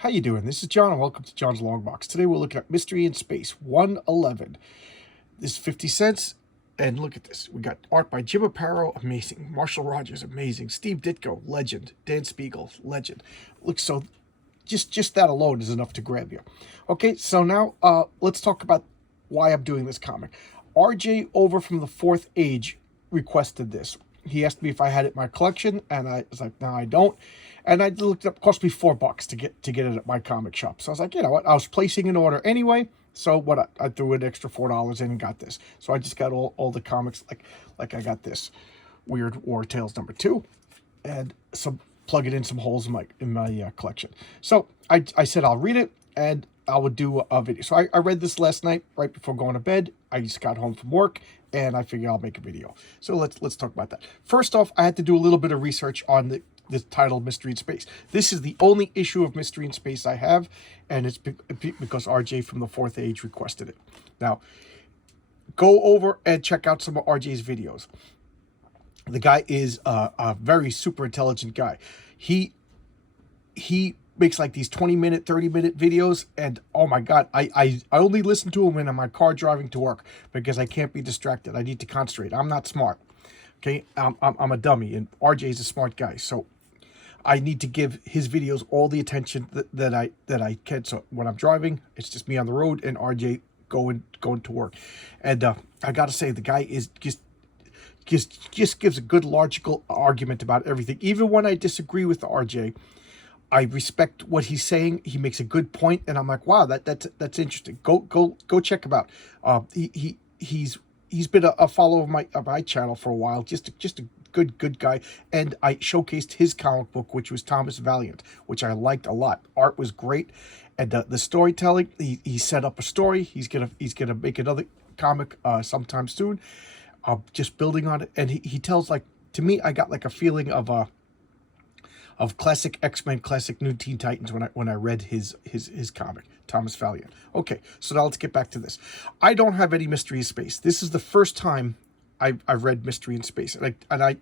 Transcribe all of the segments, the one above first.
How you doing? This is John, and welcome to John's Long Box. Today we're looking at Mystery in Space 111. This is 50 cents, and look at this. We got art by Jim Aparo, amazing. Marshall Rogers, amazing. Steve Ditko, legend. Dan Spiegel, legend. Looks so, just that alone is enough to grab you. Okay, so now let's talk about why I'm doing this comic. RJ over from the Fourth Age requested this. He asked me if I had it in my collection, and I was like, no, I don't. And I looked it up. It cost me $4 to get it at my comic shop. So I was like, you know what? I was placing an order anyway. So what? I threw an extra $4 in and got this. So I just got all the comics. Like I got this Weird War Tales #2, and plug it in some holes in my collection. So I said I'll read it and I would do a video. So I read this last night right before going to bed. I just got home from work and I figured I'll make a video. So let's talk about that. First off, I had to do a little bit of research on the title Mystery in Space. This is the only issue of Mystery in Space I have, and it's because RJ from the Fourth Age requested it. Now, go over and check out some of RJ's videos. The guy is a very super intelligent guy. He makes like these 20-minute, 30-minute videos, and oh my God, I only listen to him when I'm in my car driving to work because I can't be distracted. I need to concentrate. I'm not smart. Okay, I'm a dummy, and RJ is a smart guy, so I need to give his videos all the attention that I can. So when I'm driving, it's just me on the road and RJ going to work. And I gotta say, the guy is just gives a good logical argument about everything. Even when I disagree with the RJ, I respect what he's saying. He makes a good point, and I'm like, wow, that's interesting. Go check him out. He's been a follower of my channel for a while. Just a good guy. And I showcased his comic book, which was Thomas Valiant, which I liked a lot. Art was great, and the storytelling. He set up a story. He's gonna make another comic sometime soon. Just building on it, and he tells, like, to me, I got like a feeling of classic X-Men, classic New Teen Titans when I read his comic, Thomas Valiant. Okay, so now let's get back to this. I don't have any Mystery in Space. This is the first time I've read Mystery in Space. And I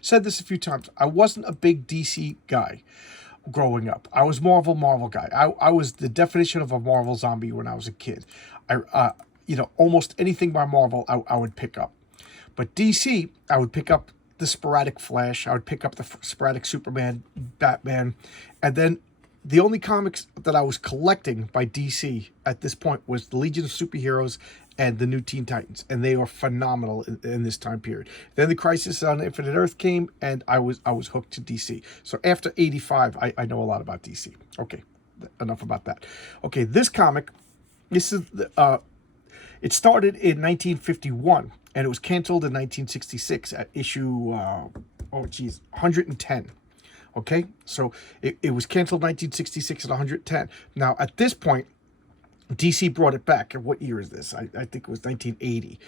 said this a few times. I wasn't a big DC guy growing up. I was more of a Marvel guy. I was the definition of a Marvel zombie when I was a kid. Almost anything by Marvel I would pick up. But DC, I would pick up the sporadic Flash. I would pick up the sporadic Superman, Batman, and then the only comics that I was collecting by DC at this point was the Legion of Superheroes and the New Teen Titans, and they were phenomenal in this time period. Then the Crisis on Infinite Earth came, and I was hooked to DC. So after '85, I know a lot about DC. Okay, enough about that. Okay, this comic, this is it started in 1951. And it was canceled in 1966 at issue, 110. Okay, so it was canceled in 1966 at 110. Now, at this point, DC brought it back. And what year is this? I think it was 1980.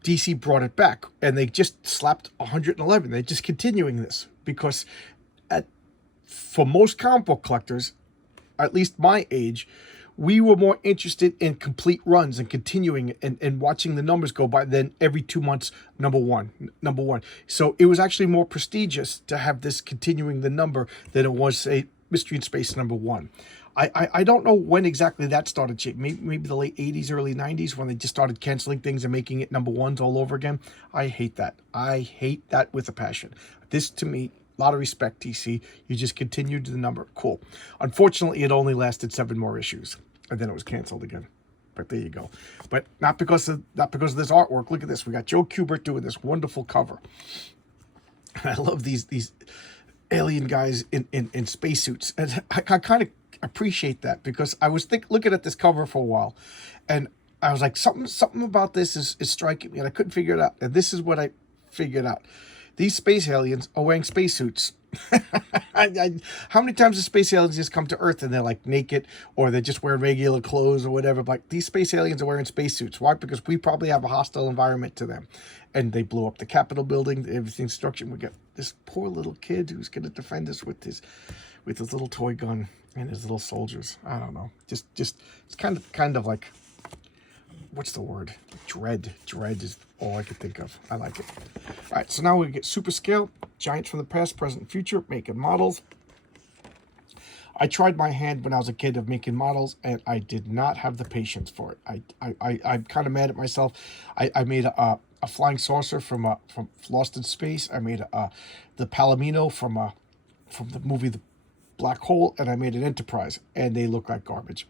DC brought it back, and they just slapped 111. They're just continuing this because for most comic book collectors, at least my age, we were more interested in complete runs and continuing and watching the numbers go by than every 2 months, number one. So it was actually more prestigious to have this continuing the number than it was, say, Mystery in Space #1. I don't know when exactly that started changing. Maybe the late 80s, early 90s, when they just started canceling things and making it #1s all over again. I hate that. I hate that with a passion. This, to me, a lot of respect, DC. You just continued the number. Cool. Unfortunately, it only lasted 7 more issues, and then it was canceled again. But there you go. But not because of this artwork. Look at this. We got Joe Kubert doing this wonderful cover. I love these alien guys in spacesuits, and I kind of appreciate that because I was looking at this cover for a while, and I was like, something about this is striking me, and I couldn't figure it out. And this is what I figured out. These space aliens are wearing spacesuits. How many times do space aliens just come to Earth and they're like naked, or they're just wearing regular clothes or whatever? Like, these space aliens are wearing spacesuits. Why? Because we probably have a hostile environment to them, and they blew up the Capitol building. Everything's destruction. We got this poor little kid who's going to defend us with his little toy gun and his little soldiers. I don't know. Just it's kind of like, what's the word? Dread is all I could think of. I like it. All right, so now we get super scale, giants from the past, present, and future, making models. I tried my hand when I was a kid of making models, and I did not have the patience for it. I'm kind of mad at myself. I made a flying saucer from Lost in Space. I made the Palomino from the movie The Black Hole, and I made an Enterprise, and they look like garbage.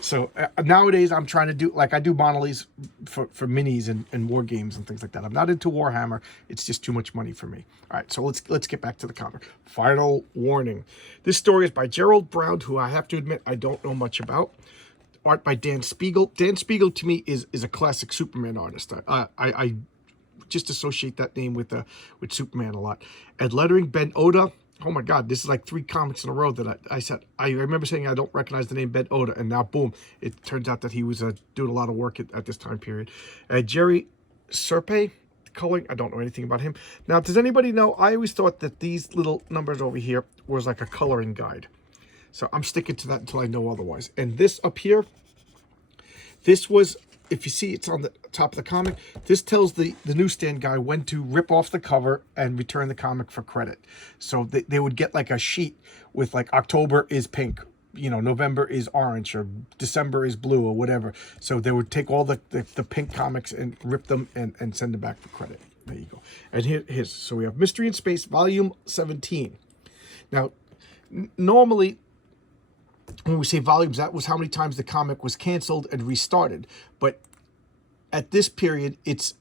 So nowadays I'm trying to do, like, I do Monoliths for minis and war games and things like that. I'm not into Warhammer. It's just too much money for me. All right, so let's get back to the comic. Final warning. This story is by Gerald Brown, who I have to admit I don't know much about. Art by Dan Spiegel. Dan Spiegel to me is a classic Superman artist. I just associate that name with Superman a lot. And lettering, Ben Oda. Oh my God, this is like 3 comics in a row that I said. I remember saying I don't recognize the name Ben Oda, and now boom, it turns out that he was doing a lot of work at this time period. Jerry Serpe, coloring, I don't know anything about him. Now, does anybody know, I always thought that these little numbers over here was like a coloring guide. So I'm sticking to that until I know otherwise. And this up here, this was, if you see, it's on the top of the comic. This tells the newsstand guy when to rip off the cover and return the comic for credit. So they would get like a sheet with like October is pink, you know, November is orange, or December is blue, or whatever. So they would take all the pink comics and rip them and send them back for credit. There you go. And here's, so we have Mystery in Space, Volume 17. Now, normally, when we say volumes, that was how many times the comic was canceled and restarted. But at this period, it's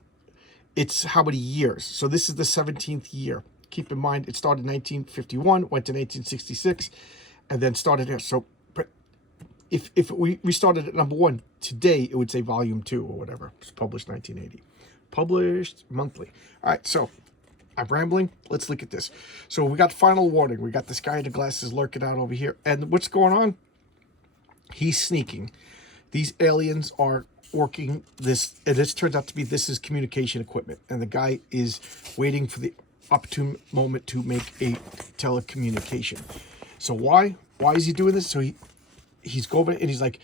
how many years. So this is the 17th year. Keep in mind, it started in 1951, went to 1966, and then started here. So but if we restarted at number 1 today, it would say volume 2 or whatever. It's published 1980. Published monthly. All right, so I'm rambling. Let's look at this. So we got final warning. We got this guy in the glasses lurking out over here. And what's going on? He's sneaking. These aliens are working this, and this turns out to be, this is communication equipment. And the guy is waiting for the opportune moment to make a telecommunication. So why? Why is he doing this? So he's going and he's like,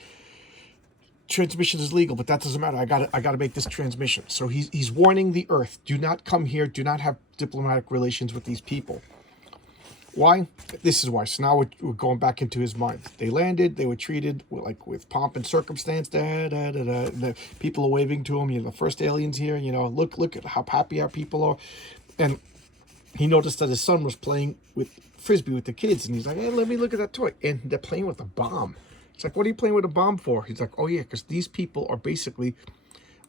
transmission is legal, but that doesn't matter. I gotta make this transmission. So he's warning the Earth: do not come here. Do not have diplomatic relations with these people. Why? This is why. So now we're going back into his mind. They landed. They were treated with pomp and circumstance. The people are waving to him. You know, the first aliens here. You know, look at how happy our people are. And he noticed that his son was playing with frisbee with the kids, and he's like, "Hey, let me look at that toy." And they're playing with a bomb. It's like, what are you playing with a bomb for? He's like, oh yeah, because these people are basically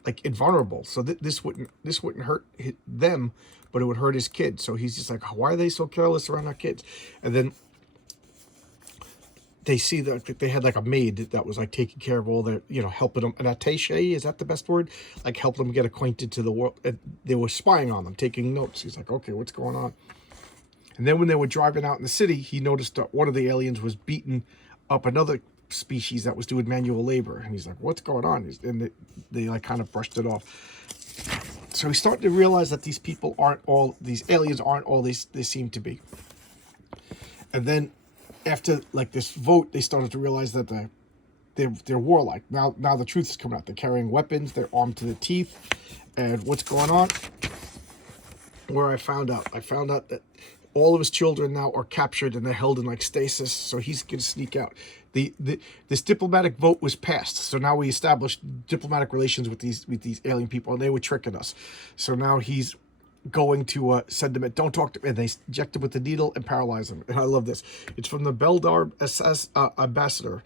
like invulnerable. So this wouldn't hurt them, but it would hurt his kids. So he's just like, why are they so careless around our kids? And then they see that they had like a maid that was like taking care of all their, you know, helping them. An attaché, is that the best word? Like helping them get acquainted to the world. And they were spying on them, taking notes. He's like, okay, what's going on? And then when they were driving out in the city, he noticed that one of the aliens was beating up another species that was doing manual labor, and he's like, what's going on? And they like kind of brushed it off. So he's starting to realize that these people aren't all, these aliens aren't all they seem to be. And then after like this vote, they started to realize that they're warlike. Now the truth is coming out. They're carrying weapons, they're armed to the teeth. And what's going on? Where I found out that all of his children now are captured and they're held in like stasis, so he's gonna sneak out. This diplomatic vote was passed, so now we established diplomatic relations with these alien people, and they were tricking us. So now he's going to send them. Don't talk to, and they inject him with the needle and paralyze him. And I love this. It's from the Beldar SS ambassador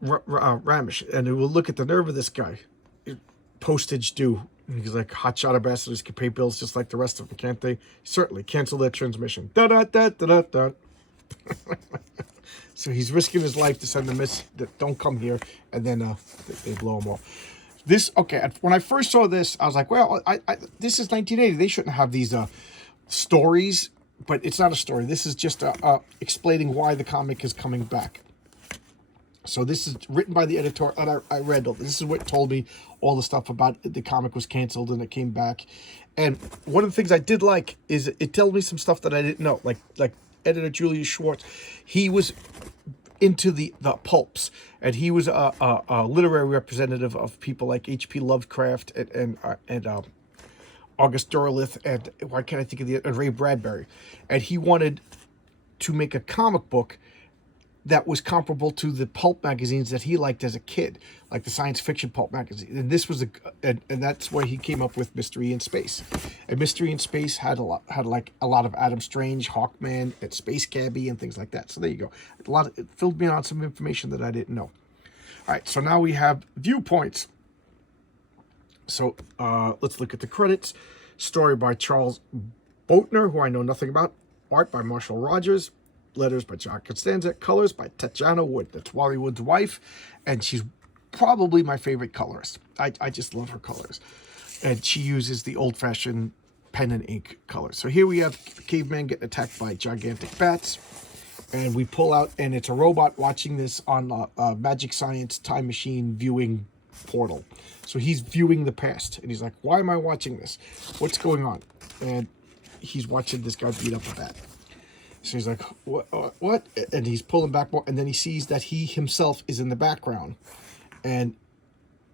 Ramish, and it will look at the nerve of this guy. Postage due. He's like, hotshot ambassadors can pay bills just like the rest of them, can't they? Certainly. Cancel their transmission. Da da da da da da. So he's risking his life to send them that don't come here, and then they blow him off. This, okay, when I first saw this, I was like, well, this is 1980. They shouldn't have these stories, but it's not a story. This is just explaining why the comic is coming back. So this is written by the editor, and I read, this is what told me all the stuff about the comic was canceled and it came back. And one of the things I did like is it told me some stuff that I didn't know, like editor Julius Schwartz. He was into the pulps, and he was a literary representative of people like H.P. Lovecraft and August Derleth, and why can't I think of and Ray Bradbury. And he wanted to make a comic book that was comparable to the pulp magazines that he liked as a kid, like the science fiction pulp magazine. And this was and that's where he came up with Mystery in Space. And Mystery in Space had a lot of Adam Strange, Hawkman, and Space Cabbie, and things like that. So there you go. It filled me on some information that I didn't know. All right, so now we have viewpoints. So let's look at the credits. Story by Charles Boatner, who I know nothing about. Art by Marshall Rogers. Letters by John Costanza. Colors by Tatjana Wood. That's Wally Wood's wife, and she's probably my favorite colorist. I just love her colors. And she uses the old-fashioned pen and ink color. So here we have caveman getting attacked by gigantic bats. And we pull out, and it's a robot watching this on a Magic Science time machine viewing portal. So he's viewing the past, and he's like, why am I watching this? What's going on? And he's watching this guy beat up a bat. So he's like, what? And he's pulling back more, and then he sees that he himself is in the background. And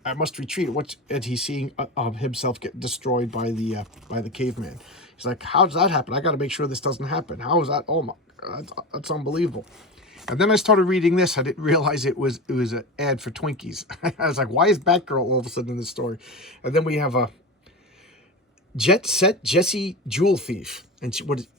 I must retreat. And he's seeing himself get destroyed by the caveman. He's like, how does that happen? I got to make sure this doesn't happen. How is that? Oh my, that's unbelievable. And then I started reading this. I didn't realize it was an ad for Twinkies. I was like, why is Batgirl all of a sudden in this story? And then we have a Jet Set Jessie Jewel Thief. And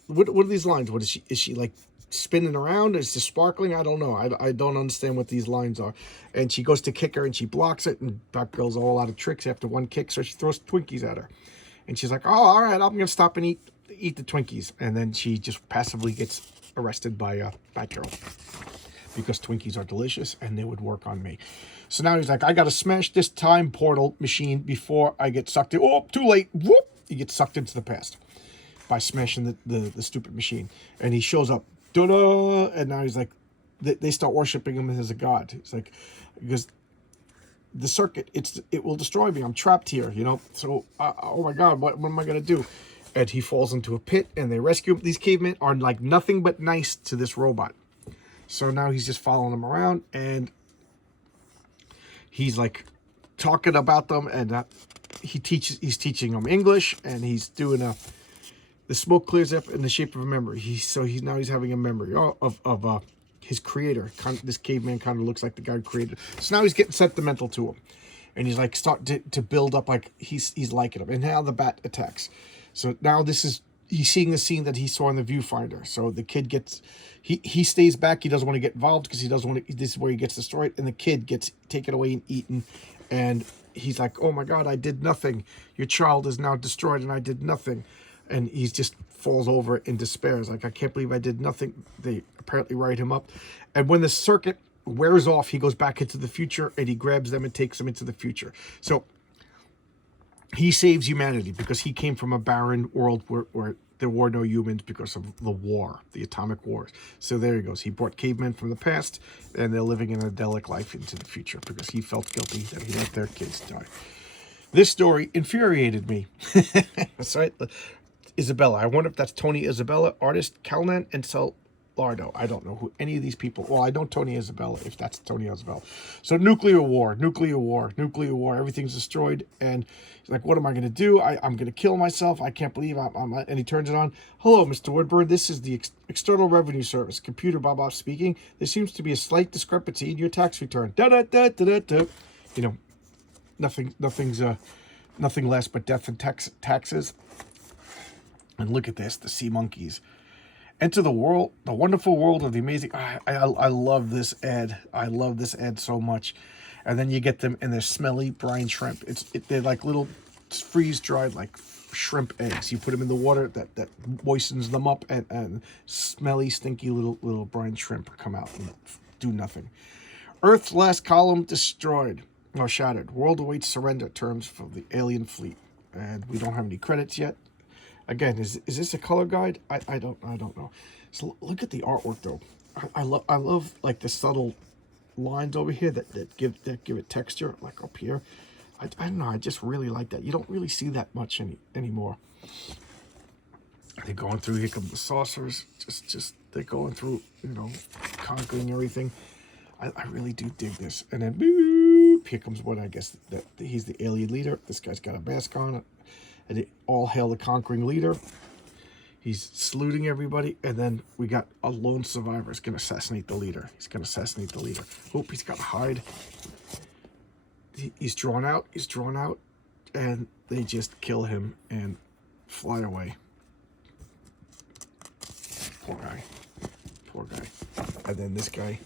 what are these lines? What is she? Is she like spinning around? Is she sparkling? I don't know. I don't understand what these lines are. And she goes to kick her, and she blocks it. And Batgirl's all out of tricks after one kick, so she throws Twinkies at her. And she's like, oh, all right, I'm gonna stop and eat the Twinkies. And then she just passively gets arrested by Batgirl because Twinkies are delicious and they would work on me. So now he's like, I gotta smash this time portal machine before I get sucked in. Oh, too late. Whoop! He gets sucked into the past by smashing the stupid machine. And he shows up. Da-da! And now he's like, they start worshiping him as a god. It's like, because the circuit, it will destroy me. I'm trapped here, you know. So, oh my God, what am I gonna do? And he falls into a pit, and they rescue him. These cavemen are like nothing but nice to this robot. So now he's just following them around, and he's like talking about them, and he's teaching them English, and he's doing the smoke clears up in the shape of a memory. He's having a memory of his creator. This caveman kind of looks like the guy who created it. So now he's getting sentimental to him, and he's like starting to build up like he's liking him. And now the bat attacks. So now he's seeing the scene that he saw in the viewfinder. So the kid he stays back. He doesn't want to get involved because he doesn't want to. This is where he gets destroyed, and the kid gets taken away and eaten. And he's like, "Oh my God, I did nothing. Your child is now destroyed, and I did nothing." And he just falls over in despair. He's like, I can't believe I did nothing. They apparently write him up. And when the circuit wears off, he goes back into the future, and he grabs them and takes them into the future. So he saves humanity because he came from a barren world where there were no humans because of the war, the atomic wars. So there he goes. He brought cavemen from the past, and they're living an idyllic life into the future because he felt guilty that he let their kids die. This story infuriated me. That's right. Isabella. I wonder if that's Tony Isabella, artist, Calnan, and Salardo. I don't know who any of these people. Well, I know Tony Isabella, if that's Tony Isabella. So nuclear war. Everything's destroyed. And he's like, what am I going to do? I'm going to kill myself. I can't believe I'm. And he turns it on. Hello, Mr. Woodburn. This is the External Revenue Service. Computer Baba speaking. There seems to be a slight discrepancy in your tax return. Da-da-da-da-da-da. You know, nothing less but death and taxes. And look at this, the sea monkeys. Enter the wonderful world of the amazing. I love this ad. I love this ad so much. And then you get them in their smelly brine shrimp. They're like little freeze-dried like shrimp eggs. You put them in the water that moistens them up, and smelly, stinky little brine shrimp come out and do nothing. Earth's last column destroyed or shattered. World awaits surrender terms for the alien fleet. And we don't have any credits yet. Again, is this a color guide? I don't know. So look at the artwork though. I love like the subtle lines over here that give it texture, like up here. I don't know. I just really like that. You don't really see that much anymore. They're going through. Here come the saucers. Just they're going through. You know, conquering everything. I really do dig this. And then boop, here comes what I guess that he's the alien leader. This guy's got a mask on. And they all hail the conquering leader. He's saluting everybody, and then we got a lone survivor. He's going to assassinate the leader. Oop, he's got to hide. He's drawn out. And they just kill him and fly away. Poor guy. And then this guy,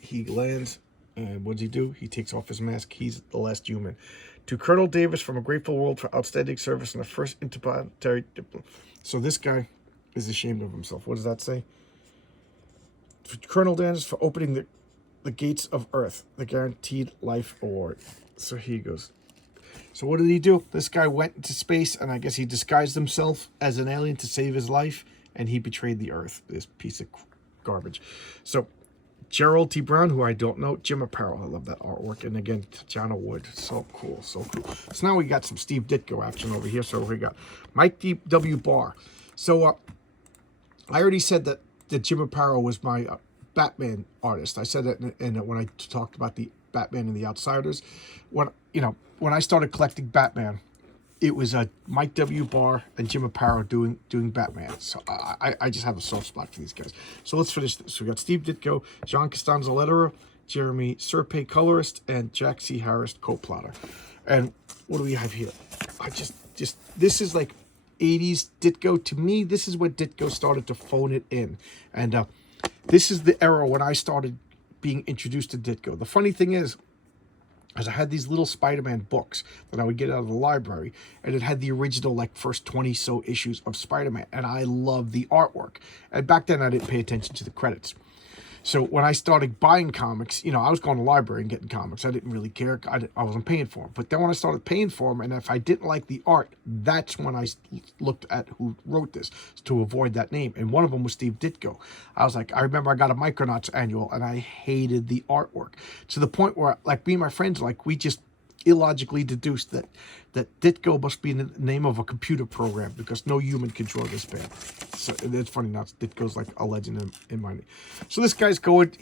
he lands, and what does he do? He takes off his mask. He's the last human. To Colonel Davis from A Grateful World for outstanding service in the first interplanetary diplomat. So this guy is ashamed of himself. What does that say? For Colonel Davis for opening the gates of Earth, the Guaranteed Life Award. So here he goes. So what did he do? This guy went into space, and I guess he disguised himself as an alien to save his life, and he betrayed the Earth, this piece of garbage. So Gerald T. Brown, who I don't know, Jim Apparel, I love that artwork, and again, Tatiana Wood, so cool. So now we got some Steve Ditko action over here. So we got Mike W. Barr. So I already said that Jim Apparel was my Batman artist. I said that when I talked about the Batman and the Outsiders. When I started collecting Batman, it was Mike W. Barr and Jim Aparo doing Batman. So I just have a soft spot for these guys. So let's finish this. So we got Steve Ditko, John Costanzo letterer, Jeremy Serpe colorist, and Jack C. Harris co-plotter. And what do we have here? This is like 80s Ditko. To me, this is where Ditko started to phone it in. And this is the era when I started being introduced to Ditko. The funny thing is I had these little Spider-Man books that I would get out of the library, and it had the original, like, first 20 so issues of Spider-Man, and I loved the artwork. And back then, I didn't pay attention to the credits. So when I started buying comics, I was going to the library and getting comics. I didn't really care. I wasn't paying for them. But then when I started paying for them, and if I didn't like the art, that's when I looked at who wrote this to avoid that name. And one of them was Steve Ditko. I remember I got a Micronauts annual, and I hated the artwork. To the point where, like, me and my friends, like, we just illogically deduced that Ditko must be the name of a computer program because no human can draw this bad. So it's funny now. Ditko's like a legend in my name. So this guy's going,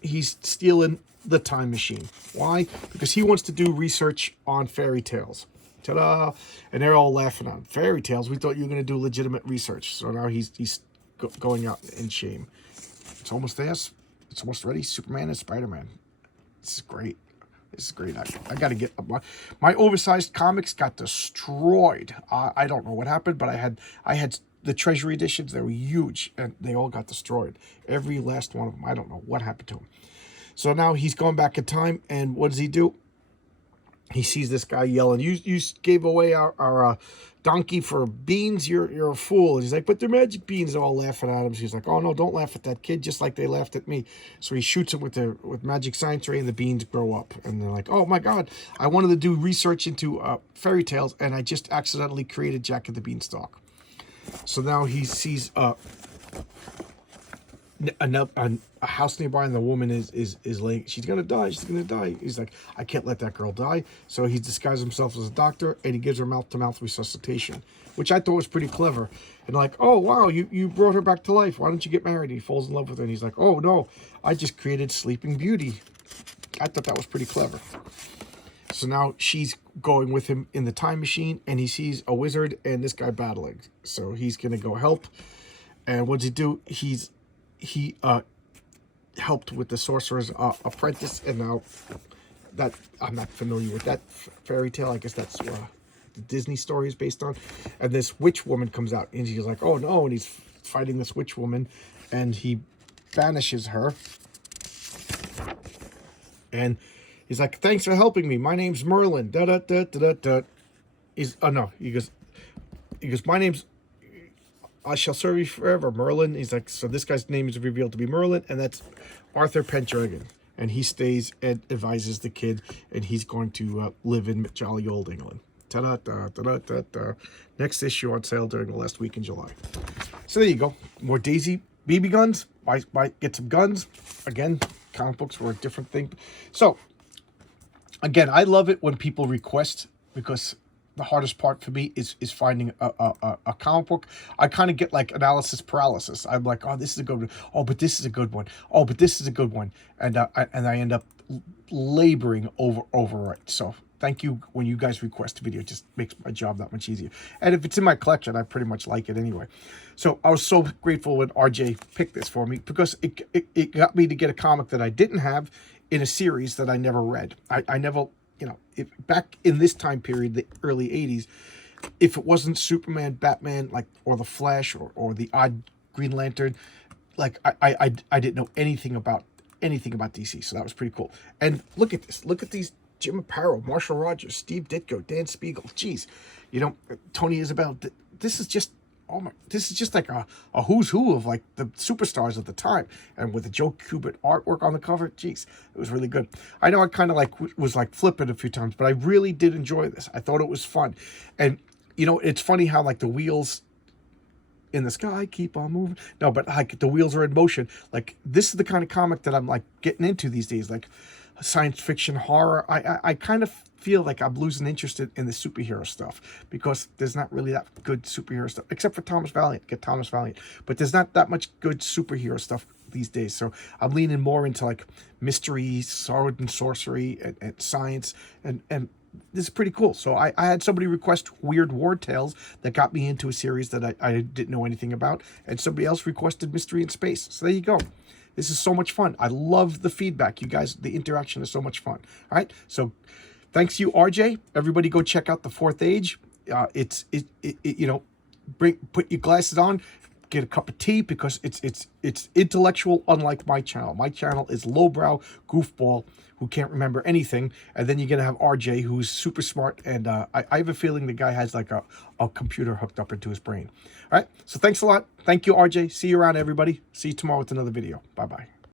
he's stealing the time machine. Why? Because he wants to do research on fairy tales. Ta-da! And they're all laughing at him. Fairy tales? We thought you were going to do legitimate research. So now he's going out in shame. It's almost there. It's almost ready. Superman and Spider-Man. This is great. This is great. I got to get my oversized comics got destroyed. I don't know what happened, but I had the Treasury editions. They were huge, and they all got destroyed. Every last one of them. I don't know what happened to them. So now he's going back in time, and what does he do? He sees this guy yelling, "You gave away our donkey for beans. You're a fool." And he's like, "But they're magic beans." They're all laughing at him. So he's like, "Oh no, don't laugh at that kid, just like they laughed at me." So he shoots him with magic science ray, and the beans grow up. And they're like, "Oh my God, I wanted to do research into fairy tales, and I just accidentally created Jack and the Beanstalk." So now he sees a house nearby, and the woman is laying. She's gonna die. He's like, "I can't let that girl die." So he disguises himself as a doctor, and he gives her mouth-to-mouth resuscitation, which I thought was pretty clever. And like, "Oh wow, you brought her back to life. Why don't you get married?" And he falls in love with her, and he's like, "Oh no, I just created Sleeping Beauty." I thought that was pretty clever. So now she's going with him in the time machine, and he sees a wizard and this guy battling. So he's gonna go help. And what does he do? He helped with the Sorcerer's Apprentice, and now that I'm not familiar with that fairy tale. I guess that's the Disney story is based on. And this witch woman comes out, and he's like, "Oh no!" And he's fighting this witch woman, and he banishes her. And he's like, "Thanks for helping me. My name's Merlin." Da da da da da. He goes, "My name's I shall serve you forever, Merlin." He's like, so this guy's name is revealed to be Merlin, and that's Arthur Pendragon. And he stays and advises the kid, and he's going to live in jolly old England. Ta-da-da-da-da-da. Next issue on sale during the last week in July. So there you go. More Daisy BB guns. Get some guns. Again, comic books were a different thing. So, again, I love it when people request, because the hardest part for me is finding a comic book. I kind of get like analysis paralysis. I'm like, "Oh, this is a good one. Oh, but this is a good one. Oh, but this is a good one." And I end up laboring over it. So thank you when you guys request a video. It just makes my job that much easier. And if it's in my collection, I pretty much like it anyway. So I was so grateful when RJ picked this for me, because it got me to get a comic that I didn't have in a series that I never read. I never, you know, back in this time period, the early 80s, if it wasn't Superman, Batman, like, or the Flash, or the odd Green Lantern, like, I didn't know anything about DC. So that was pretty cool. And look at this. Look at these: Jim Aparo, Marshall Rogers, Steve Ditko, Dan Spiegel. Jeez, you know, Tony Isabel. This is just, oh my, this is just like a who's who of like the superstars of the time. And with the Joe Kubert artwork on the cover, jeez, it was really good. I know I kind of like was like flipping a few times, but I really did enjoy this. I thought it was fun. And you know, it's funny how like the wheels in the sky keep on moving. No, but like the wheels are in motion. Like, this is the kind of comic that I'm like getting into these days, like science fiction, horror. I kind of feel like I'm losing interest in the superhero stuff, because there's not really that good superhero stuff, except for Thomas Valiant. Get Thomas Valiant, but there's not that much good superhero stuff these days. So I'm leaning more into like mystery, sword and sorcery, and science, and this is pretty cool. So I had somebody request Weird War Tales that got me into a series that I didn't know anything about, and somebody else requested Mystery in Space. So there you go. This is so much fun. I love the feedback. You guys, the interaction is so much fun. All right, so thanks you, RJ. Everybody go check out The Fourth Age. You know, put your glasses on, get a cup of tea, because it's intellectual, unlike my channel. My channel is lowbrow goofball who can't remember anything, and then you're gonna have RJ, who's super smart, and I have a feeling the guy has like a computer hooked up into his brain. All right, so thanks a lot. Thank you, RJ. See you around, everybody. See you tomorrow with another video. Bye bye.